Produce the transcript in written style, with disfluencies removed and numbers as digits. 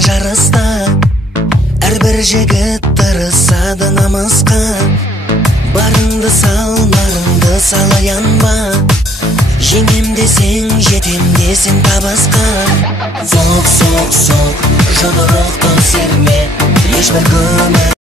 жарыста, әрбір жігіт тырысады намысқа. Барыңды сал, нарыңды сал, аянба. Жеңем десең, жетем десең табысқа. Соқ, соқ, соқ, жұдырықты серме, ешбір күмән